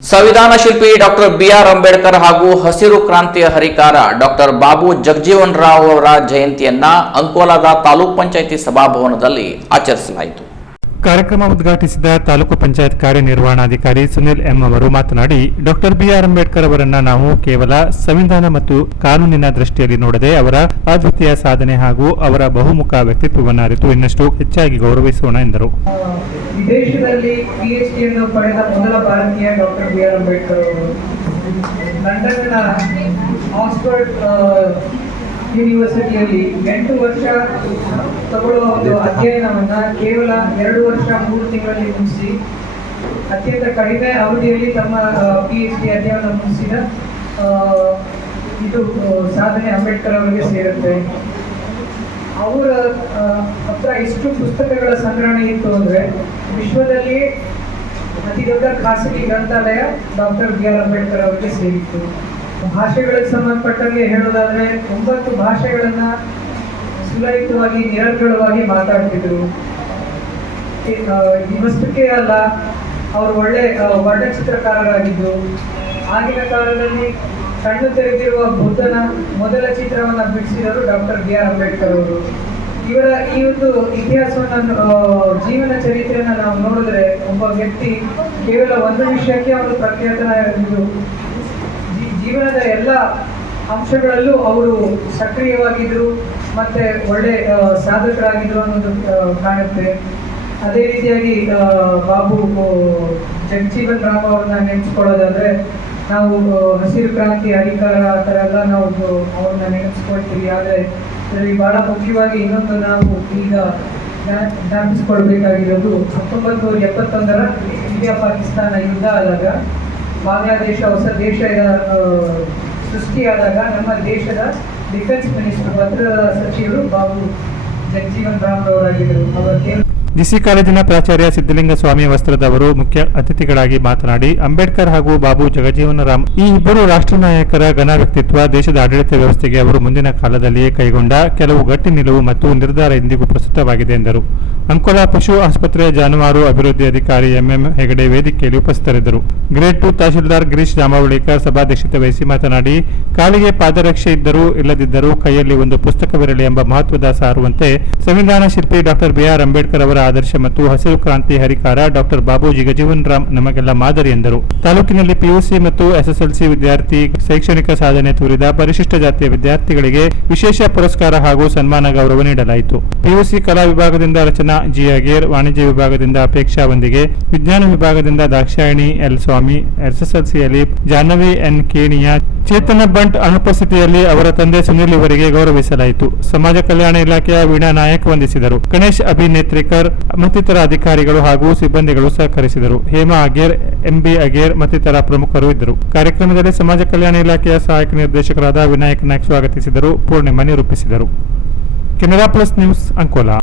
ಸಂವಿಧಾನ ಶಿಲ್ಪಿ doctor B R. Ambedkar ಹಾಗೂ ಹಸಿರು ಕ್ರಾಂತಿಯ ಹರಿಕಾರ ಡಾಕ್ಟರ್ ಬಾಬು ಜಗಜೀವನ್ ರಾವ್ ಅವರ ಜಯಂತಿಯನ್ನ ಅಂಕೋಲಾದ ತಾಲೂಕ್ ಪಂಚಾಯಿತಿ ಸಭಾಭವನದಲ್ಲಿ ಆಚರಿಸಲಾಯಿತು. ಕಾರ್ಯಕ್ರಮ ಉದ್ಘಾಟಿಸಿದ ತಾಲೂಕು ಪಂಚಾಯತ್ ಕಾರ್ಯನಿರ್ವಹಣಾಧಿಕಾರಿ ಸುನಿಲ್ ಎಂ ಅವರು ಮಾತನಾಡಿ, ಡಾಕ್ಟರ್ ಬಿ.ಆರ್. ಅಂಬೇಡ್ಕರ್ ಅವರನ್ನ ನಾವು ಕೇವಲ ಸಂವಿಧಾನ ಮತ್ತು ಕಾನೂನಿನ ದೃಷ್ಟಿಯಲ್ಲಿ ನೋಡದೆ ಅವರ ಅದ್ವಿತೀಯ ಸಾಧನೆ ಹಾಗೂ ಅವರ ಬಹುಮುಖ ವ್ಯಕ್ತಿತ್ವವನ್ನು ಅರಿತು ಇನ್ನಷ್ಟು ಹೆಚ್ಚಾಗಿ ಗೌರವಿಸೋಣ ಎಂದರು. ವಿದೇಶದಲ್ಲಿ PhD ಪಡೆದ ಮೊದಲ ಭಾರತೀಯ ಡಾಕ್ಟರ್ ಬಿ.ಆರ್. ಅಂಬೇಡ್ಕರ್ ಅವರು ಲಂಡನ್ನ ಆಕ್ಸ್ಫರ್ಡ್ ಯೂನಿವರ್ಸಿಟಿಯಲ್ಲಿ 8 ವರ್ಷ ತಗೊಳ್ಳುವ ಒಂದು ಅಧ್ಯಯನವನ್ನ ಕೇವಲ 2 ವರ್ಷ 3 ತಿಂಗಳಲ್ಲಿ ಮುಗಿಸಿ ಅತ್ಯಂತ ಕಡಿಮೆ ಅವಧಿಯಲ್ಲಿ ತಮ್ಮ PhD ಅಧ್ಯಯನ ಮುಗಿಸಿದ ಇದು ಸಾಧನೆ ಅಂಬೇಡ್ಕರ್ ಅವರಿಗೆ ಸೇರುತ್ತೆ. ಅವರ ಹತ್ರ ಎಷ್ಟು ಪುಸ್ತಕಗಳ ಸಂಗ್ರಹಣೆ ಇತ್ತು ಅಂದ್ರೆ ವಿಶ್ವದಲ್ಲಿ ಅತಿ ದೊಡ್ಡ ಖಾಸಗಿ ಗ್ರಂಥಾಲಯ ಡಾಕ್ಟರ್ ಬಿ.ಆರ್. ಅಂಬೇಡ್ಕರ್ ಅವರಿಗೆ ಸೇರಿತ್ತು. ಭಾಷೆಗಳಿಗೆ ಸಂಬಂಧಪಟ್ಟಂಗೆ ಹೇಳೋದಾದ್ರೆ 9 ಭಾಷೆಗಳನ್ನ ಸುಲಲಿತವಾಗಿ ನಿರರ್ಗಳವಾಗಿ ಮಾತಾಡ್ತಿದ್ರು. ಇವಷ್ಟಕ್ಕೆ ಅಲ್ಲ, ಅವರು ಒಳ್ಳೆ ವರ್ಣಚಿತ್ರಕಾರರಾಗಿದ್ರು. ಆಗಿನ ಕಾಲದಲ್ಲಿ ಕಣ್ಣು ತೆರೆದಿರುವ ಬುದ್ಧನ ಮೊದಲ ಚಿತ್ರವನ್ನ ಬಿಡಿಸಿದರು ಡಾಕ್ಟರ್ ಬಿ.ಆರ್. ಅಂಬೇಡ್ಕರ್ ಅವರು. ಇವರ ಈ ಒಂದು ಇತಿಹಾಸವನ್ನು ಜೀವನ ಚರಿತ್ರೆಯನ್ನ ನಾವು ನೋಡಿದ್ರೆ ಒಬ್ಬ ವ್ಯಕ್ತಿ ಕೇವಲ ಒಂದು ವಿಷಯಕ್ಕೆ ಅವರು ಪ್ರಖ್ಯಾತನಾಗಿದ್ದು, ಜೀವನದ ಎಲ್ಲ ಅಂಶಗಳಲ್ಲೂ ಅವರು ಸಕ್ರಿಯವಾಗಿದ್ರು ಮತ್ತೆ ಒಳ್ಳೆ ಸಾಧಕರಾಗಿದ್ರು ಅನ್ನೋದು ಕಾಣುತ್ತೆ. ಅದೇ ರೀತಿಯಾಗಿ ಬಾಬು ಜಗಜೀವನ್ ರಾಮ್ ಅವ್ರನ್ನ ನೆನೆಸ್ಕೊಳ್ಳೋದಾದ್ರೆ ನಾವು ಹಸಿರು ಕ್ರಾಂತಿ ಹರಿಕಾರ ಆ ಥರ ಎಲ್ಲ ನಾವು ಅವ್ರನ್ನ ನೆನೆಸ್ಕೊಳ್ತೀವಿ. ಆದರೆ ಇದರಲ್ಲಿ ಬಹಳ ಮುಖ್ಯವಾಗಿ ಇನ್ನೊಂದು ನಾವು ಈಗ ಜ್ಞಾಪಿಸ್ಕೊಳ್ಬೇಕಾಗಿರೋದು 1971ರ ಇಂಡಿಯಾ ಪಾಕಿಸ್ತಾನ ಯುದ್ಧ ಆದಾಗ ಬಾಂಗ್ಲಾದೇಶ ಹೊಸ ದೇಶ ಸೃಷ್ಟಿಯಾದಾಗ ನಮ್ಮ ದೇಶದ ಡಿಫೆನ್ಸ್ ಮಿನಿಸ್ಟರ್ ಭದ್ರತಾ ಸಚಿವರು ಬಾಬು ಜಗಜೀವನ್ ರಾಮ್ ಅವರಾಗಿದ್ದರು. ಅವರ ಜಿಸಿ ಕಾಲೇಜಿನ ಪ್ರಾಚಾರ್ಯ ಸಿದ್ದಲಿಂಗ ಸ್ವಾಮಿ ವಸ್ತ್ರದ ಅವರು ಮುಖ್ಯ ಅತಿಥಿಗಳಾಗಿ ಮಾತನಾಡಿ, ಅಂಬೇಡ್ಕರ್ ಹಾಗೂ ಬಾಬು ಜಗಜೀವನ ರಾಮ್ ಈ ಇಬ್ಬರು ರಾಷ್ಟ್ರ ನಾಯಕರ ಘನ ವ್ಯಕ್ತಿತ್ವ ದೇಶದ ಆಡಳಿತ ವ್ಯವಸ್ಥೆಗೆ ಅವರು ಮುಂದಿನ ಕಾಲದಲ್ಲಿಯೇ ಕೈಗೊಂಡ ಕೆಲವು ಗಟ್ಟಿ ನಿಲುವು ಮತ್ತು ನಿರ್ಧಾರ ಇಂದಿಗೂ ಪ್ರಸ್ತುತವಾಗಿದೆ ಎಂದರು. ಅಂಕೋಲಾ ಪಶು ಆಸ್ಪತ್ರೆಯ ಜಾನುವಾರು ಅಭಿವೃದ್ಧಿ ಅಧಿಕಾರಿ ಎಂಎಂ ಹೆಗಡೆ ವೇದಿಕೆಯಲ್ಲಿ ಉಪಸ್ಥಿತರಿದ್ದರು. ಗ್ರೇಡ್ 2 ತಹಶೀಲ್ದಾರ್ ಗಿರೀಶ್ ಜಾಮಾವಳಿಕರ್ ಸಭಾಧ್ಯಕ್ಷತೆ ವಹಿಸಿ ಮಾತನಾಡಿ, ಕಾಲಿಗೆ ಪಾದರಕ್ಷೆ ಇದ್ದರೂ ಇಲ್ಲದಿದ್ದರೂ ಕೈಯಲ್ಲಿ ಒಂದು ಪುಸ್ತಕವಿರಲಿ ಎಂಬ ಮಹತ್ವದ ಸಾರುವಂತೆ ಸಂವಿಧಾನ ಶಿಲ್ಪಿ ಡಾಕ್ಟರ್ ಬಿ.ಆರ್. ಅಂಬೇಡ್ಕರ್ ಅವರ ಆದರ್ಶ ಮತ್ತು ಹಸಿರು ಕ್ರಾಂತಿ ಹರಿಕಾರ ಡಾಕ್ಟರ್ ಬಾಬು ಜಗಜೀವನ್ ರಾಮ್ ನಮಗೆಲ್ಲ ಮಾದರಿ ಎಂದರು. ತಾಲೂಕಿನಲ್ಲಿ PUC ಮತ್ತು SSLC ವಿದ್ಯಾರ್ಥಿ ಶೈಕ್ಷಣಿಕ ಸಾಧನೆ ತೋರಿದ ಪರಿಶಿಷ್ಟ ಜಾತಿಯ ವಿದ್ಯಾರ್ಥಿಗಳಿಗೆ ವಿಶೇಷ ಪುರಸ್ಕಾರ ಹಾಗೂ ಸನ್ಮಾನ ಗೌರವ ನೀಡಲಾಯಿತು. PUC ಕಲಾ ವಿಭಾಗದಿಂದ ರಚನಾ ಜಿ. ಅಗೇರ್, ವಾಣಿಜ್ಯ ವಿಭಾಗದಿಂದ ಅಪೇಕ್ಷಾ ವಂದಿಗೆ, ವಿಜ್ಞಾನ ವಿಭಾಗದಿಂದ ದಾಕ್ಷಾಯಿಣಿ ಎಲ್. ಸ್ವಾಮಿ, SSLCಯಲ್ಲಿ ಜಾಹ್ನವಿ ಎನ್. ಕೇಣಿಯ, ಚೇತನ ಬಂಟ್ ಅನುಪಸ್ಥಿತಿಯಲ್ಲಿ ಅವರ ತಂದೆ ಸುನಿಲ್ ಇವರಿಗೆ ಗೌರವಿಸಲಾಯಿತು. ಸಮಾಜ ಕಲ್ಯಾಣ ಇಲಾಖೆಯ ವೀಣಾ ನಾಯಕ್ ವಂದಿಸಿದರು. ಗಣೇಶ್ ಅಭಿನೇತ್ರಿಕರ್ ಮತ್ತಿತರ ಅಧಿಕಾರಿಗಳು ಹಾಗೂ ಸಿಬ್ಬಂದಿಗಳು ಸಹಕರಿಸಿದರು. ಹೇಮಾ ಅಗೇರ್, MB ಅಗೇರ್ ಮತ್ತಿತರ ಪ್ರಮುಖರು ಇದ್ದರು. ಕಾರ್ಯಕ್ರಮದಲ್ಲಿ ಸಮಾಜ ಕಲ್ಯಾಣ ಇಲಾಖೆಯ ಸಹಾಯಕ ನಿರ್ದೇಶಕರಾದ ವಿನಾಯಕ್ ನಾಯ್ಕ್ ಸ್ವಾಗತಿಸಿದರು. ಪೂರ್ಣಿಮಾ ನಿರೂಪಿಸಿದರು. Canara plus news, Ankola.